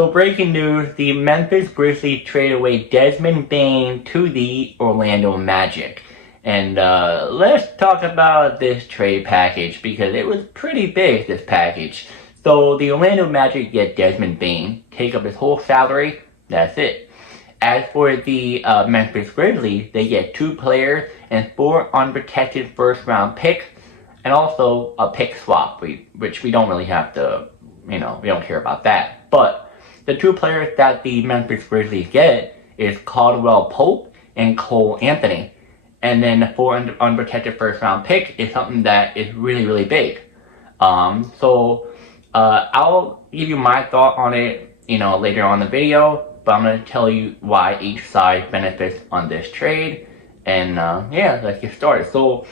So breaking news, the Memphis Grizzlies traded away Desmond Bane to the Orlando Magic. And let's talk about this trade package because it was pretty big, this package. So the Orlando Magic get Desmond Bane, take up his whole salary, that's it. As for the Memphis Grizzlies, they get 2 players and 4 unprotected first round picks and also a pick swap, which we don't really have to, we don't care about that. But the 2 players that the Memphis Grizzlies get is Caldwell Pope and Cole Anthony. And then the 4 unprotected first round pick is something that is really, really big. I'll give you my thought on it, later on in the video. But I'm going to tell you why each side benefits on this trade. And let's get started. So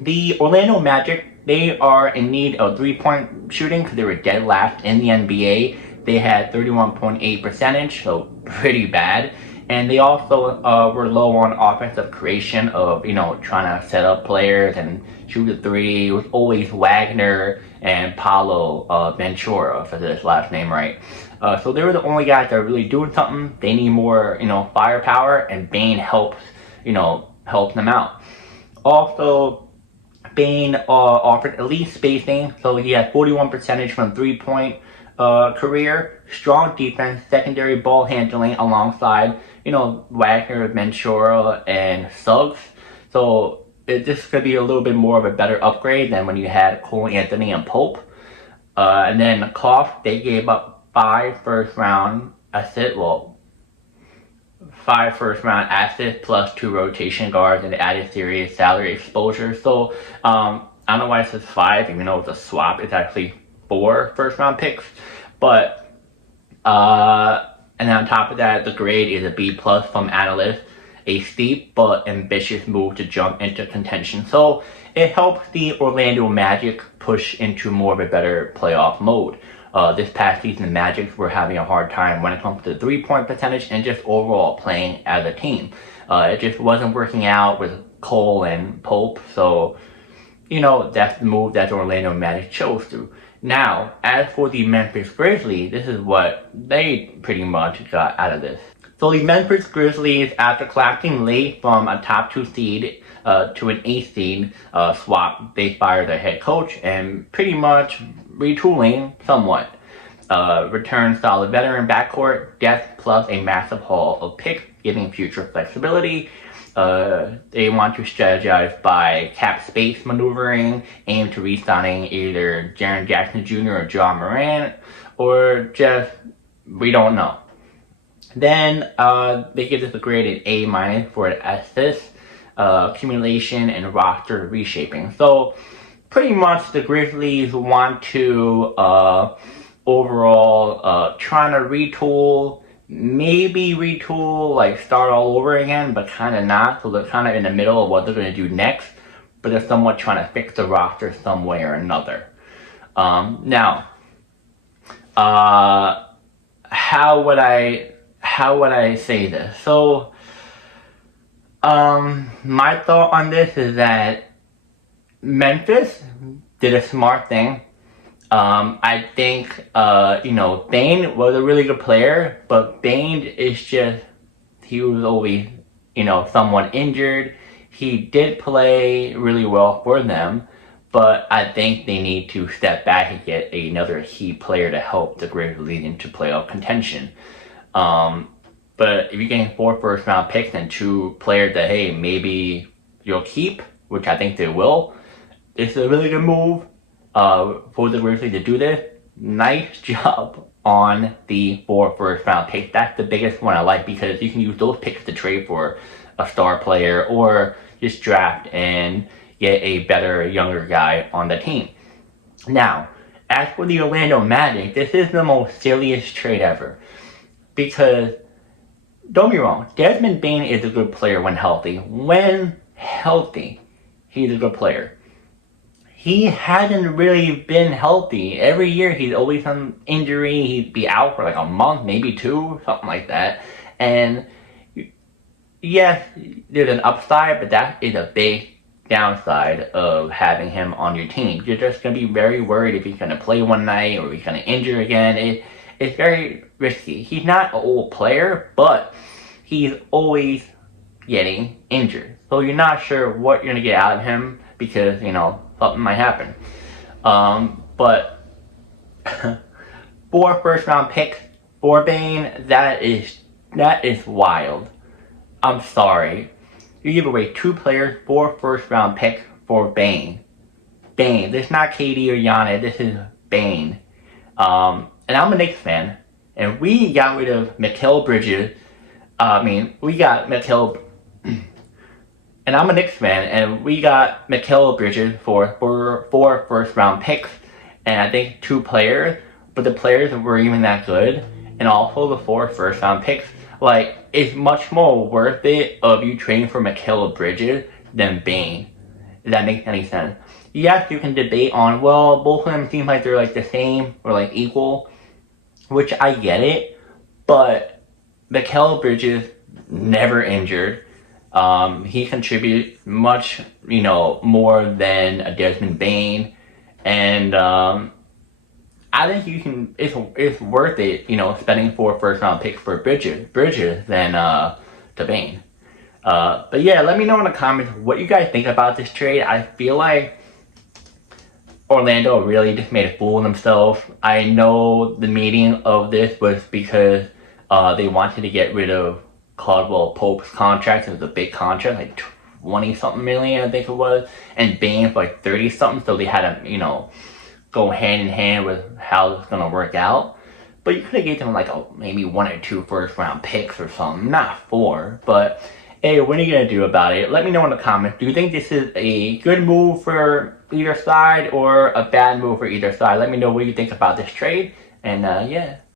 the Orlando Magic, they are in need of 3-point shooting because they were dead last in the NBA. They had 31.8 percentage, so pretty bad. And they also were low on offensive creation of, trying to set up players and shoot the 3. It was always Wagner and Paolo Ventura, for this last name right. So they were the only guys that are really doing something. They need more, firepower, and Bane helps them out. Also, Bane offered elite spacing, so he had 41 percentage from 3-point career, strong defense, secondary ball handling alongside, Wagner, Ventura, and Suggs. So this could be a little bit more of a better upgrade than when you had Cole Anthony and Pope. And then Koff, they gave up 5 first-round assets plus 2 rotation guards and added serious salary exposure. So I don't know why it says 5, even though it's a swap. It's actually 4 first-round picks. But and on top of that, the grade is a B+ from analysts. A steep but ambitious move to jump into contention. So it helps the Orlando Magic push into more of a better playoff mode. This past season, the Magic were having a hard time when it comes to 3-point percentage and just overall playing as a team. It just wasn't working out with Cole and Pope. So, that's the move that the Orlando Magic chose to. Now, as for the Memphis Grizzlies, this is what they pretty much got out of this. So the Memphis Grizzlies, after collapsing late from a top 2 seed to an 8th seed swap, they fired their head coach and pretty much retooling somewhat. Returned solid veteran backcourt, depth plus a massive haul of picks, giving future flexibility. They want to strategize by cap space maneuvering, aim to re-signing either Jaren Jackson Jr. or John Morant, or just, we don't know. Then they give this a graded A- for assists, accumulation, and roster reshaping. So pretty much the Grizzlies want to overall trying to maybe start all over again, but kind of not. So they're kind of in the middle of what they're going to do next, but they're somewhat trying to fix the roster some way or another. Now, how would I say this? So, my thought on this is that Memphis did a smart thing. I think, Bane was a really good player, but Bane is just, he was always, someone injured. He did play really well for them, but I think they need to step back and get another key player to help the Grizzlies into playoff contention. But if you're getting 4 first-round picks and 2 players that, hey, maybe you'll keep, which I think they will, it's a really good move for the Grizzlies to do this. Nice job on the 4 first-round picks. That's the biggest one I like because you can use those picks to trade for a star player or just draft and get a better, younger guy on the team. Now, as for the Orlando Magic, this is the most silliest trade ever. Because, don't be wrong, Desmond Bane is a good player when healthy. When healthy, he's a good player. He hasn't really been healthy. Every year he's always on injury. He'd be out for like a month, maybe 2, something like that. And yes, there's an upside, but that is a big downside of having him on your team. You're just going to be very worried if he's going to play one night or if he's going to injure again. It's very risky. He's not an old player, but he's always getting injured. So you're not sure what you're going to get out of him because, something might happen. But 4 first round picks for Bane, that is wild. I'm sorry. You give away 2 players, 4 first round picks for Bane. Bane. This is not KD or Giannis. This is Bane. And I'm a Knicks fan. And we got rid of Mikal Bridges. We got Mikal. And I'm a Knicks fan. And we got Mikal Bridges for 4 first round picks. And I think 2 players. But the players were even that good. And also the 4 first round picks. Like, it's much more worth it of you trading for Mikal Bridges than Bane. If that makes any sense. Yes, you can debate on, well, both of them seem like they're like the same or like equal, which I get it, but Mikal Bridges never injured. He contributes much, more than a Desmond Bane, and I think it's worth it, spending 4 first round picks for Bridges than to Bane. But yeah, let me know in the comments what you guys think about this trade. I feel like Orlando really just made a fool of themselves. I know the meaning of this was because they wanted to get rid of Caldwell Pope's contract. It was a big contract, like 20-something million, I think it was. And Bane for like 30-something, so they had to, go hand in hand with how it's going to work out. But you could have given them like maybe 1 or 2 first round picks or something. Not 4, but hey, what are you going to do about it? Let me know in the comments. Do you think this is a good move for either side or a bad move for either side? Let me know what you think about this trade. And yeah.